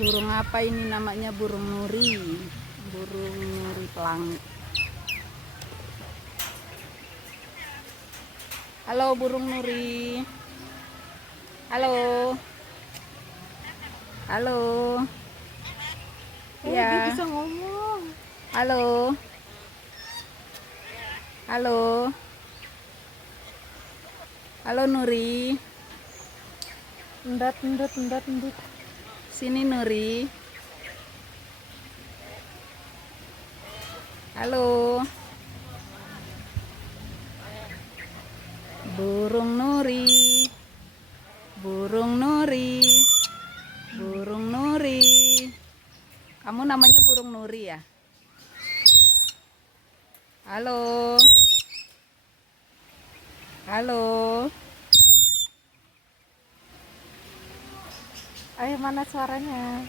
Burung apa ini namanya? Burung nuri. Burung nuri pelangi. Halo burung nuri. Halo. Halo. Dia Ya. bisa ngomong. Halo. Halo. Halo Nuri. Endat. Sini Nuri. Halo. Burung Nuri. Burung Nuri. Burung Nuri. Kamu namanya burung Nuri ya? Halo. Halo. Ayo, mana suaranya?